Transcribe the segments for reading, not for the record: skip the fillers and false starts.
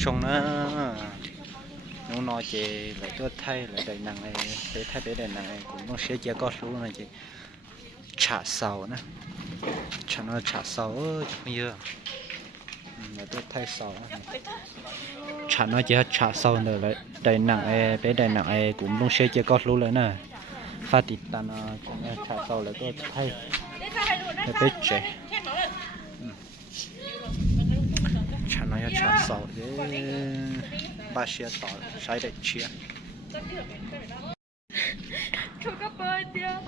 xong nó nói chị lại tôi thay lại đầy nặng này để thay để đầy nặng này cũng nó sẽ chia có số này chị trả sầu nữa cho nó trả sầu không nhiều lại tôi thay sầu trả nó chỉ trả sầu nữa lại đầy nặng này để đầy nặng này cũng nó sẽ chia có số lại nè phát tịt tan cũng trả sầu lại tôi thay để biết trẻ trả nó trả sầu để ba xe tỏ sai để chia抽个包的，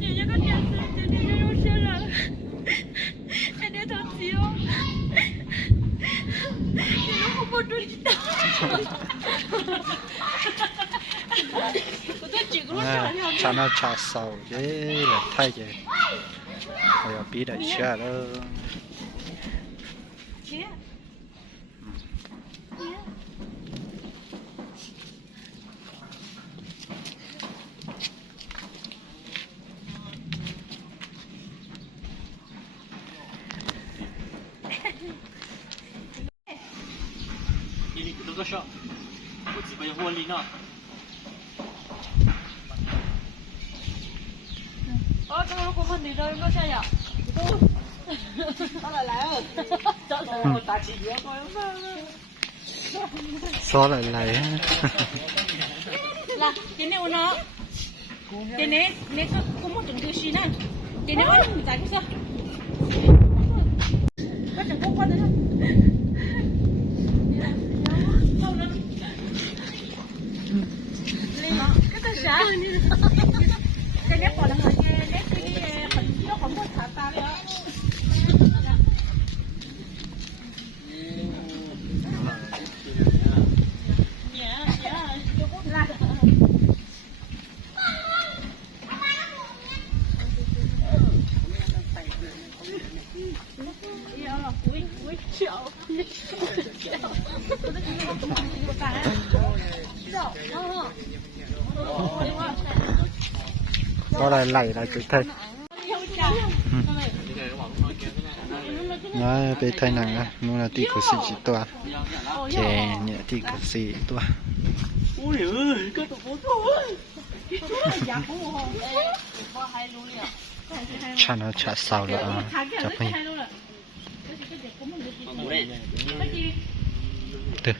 你这个电视今天又是了，还得头急哦，你又好不注意的，我都几个路上了。cha nó cha sầu chứ là thay chứ rồi biết đại chia đó你那个啥，我基本我领了。这个我们那个我想要，都，他来了，找我打起药过来。số lại lại là cái này nó cái này có một种就是呢，cái này ăn在不是？我整个挂在那。cái tên啥？cái này bỏ đằng cái này cái hình nó không có thả ta nữa. có lại lại lại cái thay nó bị thay nặng á nó là tí của xì chỉ toa chè nhẹ tí của xì toa ôi ơi cái tụi bố thôi cha nó cha sao là chả phải từ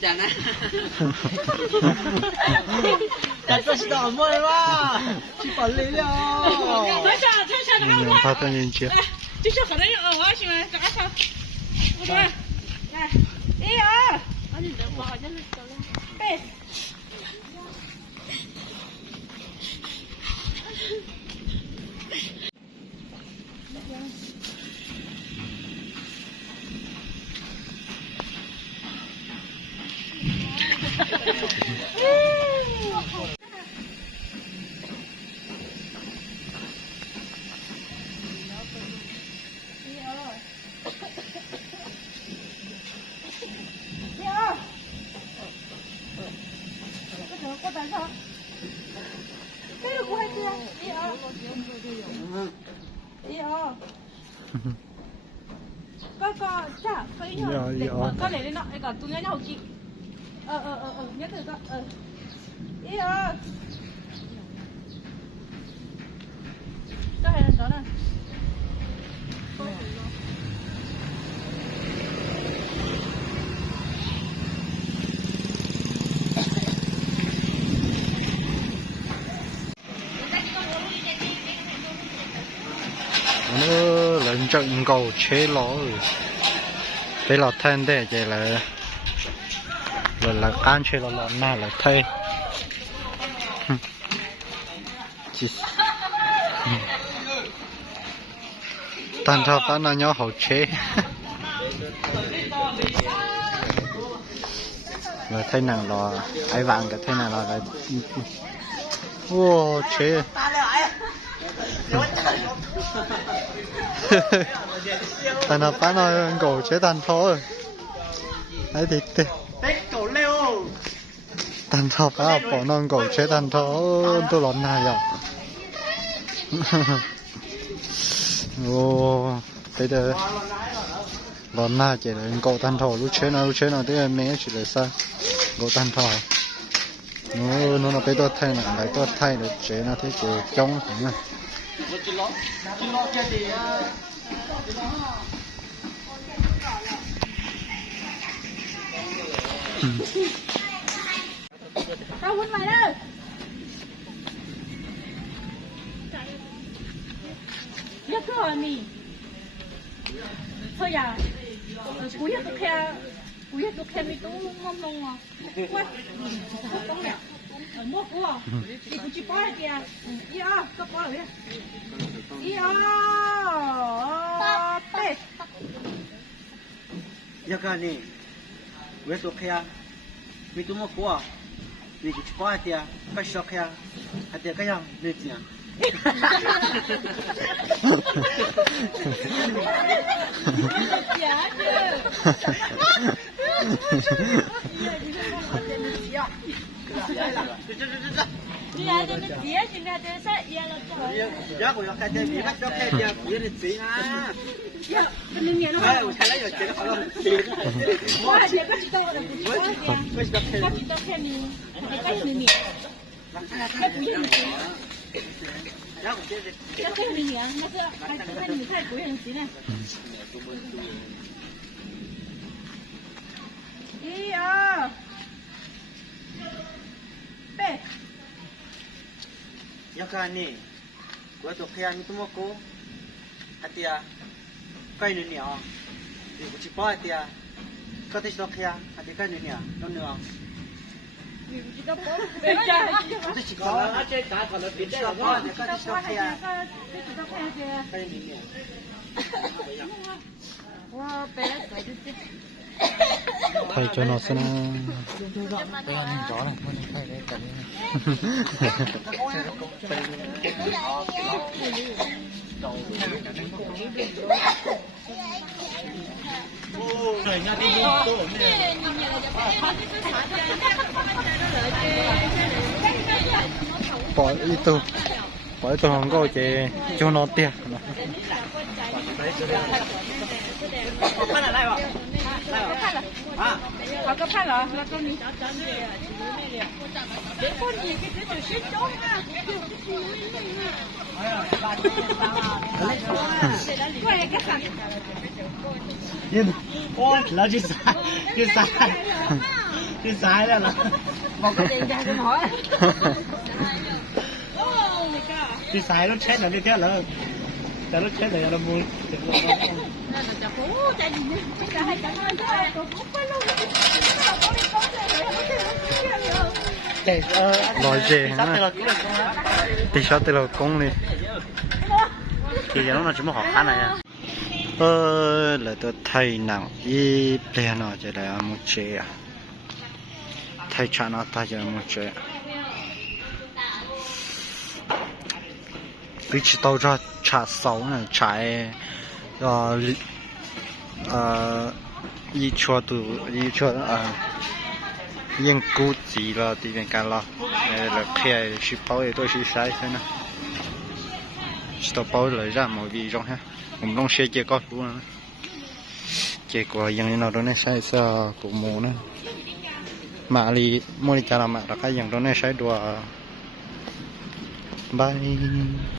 chả nè chả có gì đâu mà chỉ còn lấy rồi mình phát tới nhìn chưa 就是可能我喜欢咋啥？我说，来，一二，啊，你人我好像是走了，对。có chả phải nhớ để có để nó cái tụi nó nhau chị nhớ từ có ý cho hay là đó nè nó lần trận cầu chế ló thế là thân thế chỉ là can chế là na là thay chỉ tan cho tan là nhau hậu chế là thay nàng là ai vàng cái thay nàng là ô chế Tàn hợp bán nói cổ chế tàn thô ấy thì cổ leo tàn hợp á bỏ non cổ chế tàn thô tôi lọt này rồi. Ồ bây giờ lọt na chỉ là cổ tàn thô lúc chế nào thế mẹ chỉ là sao cổ tàn thô nó là bây giờ thay này lại tôi thay được chế nó thế chỉ trong cũng này. Tao quên mày đó. Nhớ cái hồi nè. Thôi à. Cuối giờ tôi khen mi tú ngon ngon à. Quên. Không nè. Ở mua của. Đi cũng chỉ bỏ kìa. Ý à, có bỏ rồi. Ý à. Tê. giờ cái này với số kia mình tụi mua của mình chỉ bỏ tiền cái số kia hay tiền cái gì được chưa Dạ chứ. Đi ra cho nó dĩa chừng ra cho nó sát ya là trời. giờ của cái tiền bị bắt cho cái tiền của nó gì à Dạ, bên mình nhận cái không? của cái lấy rồi tiền nó tiền Qua thì có chị tôi là chị tôi kìa. Có chị tôi khen mình. Cái gì nè? Cái gì nè? giờ của cái Cái gì nè? Nó sẽ cái mình thay của hàng xí này. Ý à. Bê. giờ cái này với số kia mình tụi mua của hay tiền cái này nhỉ mình chỉ bỏ tiền cái tiền số kia hay tiền cái này nhỉ nó nữa Chị tôi bố. Bê cha. tôi chỉ có cái cả còn là tiền đấy là có cái tiền số kia Cái chị tôi khen kìa. cái này nhỉ Wow, bé nó cười chứ. thay cho nó xem bây giờ nhìn rõ này thôi thay đấy cái bỏ ít tôi không có chế cho nó tiền cái này đây ạ à Họ có phát rồi, là con đi. Để con gì cái từ ship trốn ha. Quay cái thằng. nhưng ôi là chứ sai đó là Một cái gì ra con hỏi. chứ sai nó chết là như thế là nó chết là mua Chả phú, chả gì nữa. Chả hay chẳng ơi, tôi cũng phải luôn. Có đi con để nói gì hả thì sao từ là công này thì giờ nó chỉ một khó khăn này là tôi thay nặng y plea nó chỉ là một chế à thay cha nó thay cho một chế bị chỉ tao ra trả sáu này trái y chua yên cú gì là thì bên cạnh là khi ship bao thì tôi sẽ sai thế nào ship bao lời ra mọi vị trong ha mình không sẽ chơi có luôn nữa chơi qua yên nào đó này sai sao cũng muốn nữa mà đi mua đi chả làm mà cái yên đó này sai đùa bye